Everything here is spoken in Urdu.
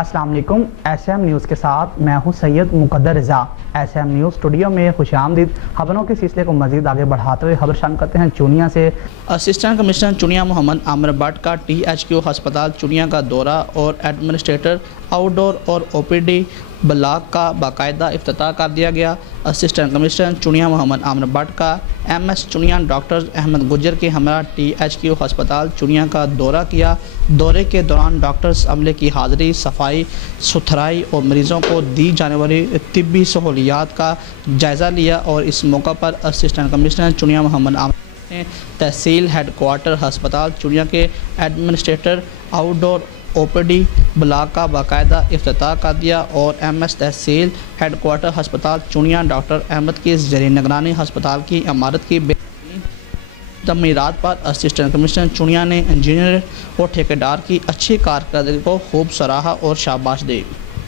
السلام علیکم، ایس ایم نیوز کے ساتھ میں ہوں سید مقدر رضا۔ ایس ایم نیوز اسٹوڈیو میں خوش آمدید۔ خبروں کے سلسلے کو مزید آگے بڑھاتے ہوئے خبر شامل کرتے ہیں چونیا سے۔ اسسٹنٹ کمشنر چونیا محمد عامر بٹ کا THQ ہسپتال چونیا کا دورہ اور ایڈمنسٹریٹر آؤٹ ڈور اور OPD بلاک کا باقاعدہ افتتاح کر دیا گیا۔ اسسٹنٹ کمشنر چونیا محمد عامر بٹ کا MS چونیا ڈاکٹر احمد گجر کے ہمراہ THQ ہسپتال چونیا کا دورہ کیا۔ دورے کے دوران ڈاکٹرز عملے کی حاضری، صفائی ستھرائی اور مریضوں کو دی جانے والی طبی سہولیات کا جائزہ لیا اور اس موقع پر اسسٹنٹ کمشنر چونیا محمد عامر نے تحصیل ہیڈ کوارٹر ہسپتال چونیا کے ایڈمنسٹریٹر آؤٹ ڈور OPD بلاک کا باقاعدہ افتتاح کر دیا اور MS تحصیل ہیڈ کوارٹر ہسپتال چونیا ڈاکٹر احمد کی زیر نگرانی ہسپتال کی عمارت کی بہترین تعمیرات پر اسسٹنٹ کمشنر چونیا نے انجینئر اور ٹھیکیدار کی اچھی کارکردگی کو خوب سراہا اور شاباش دی۔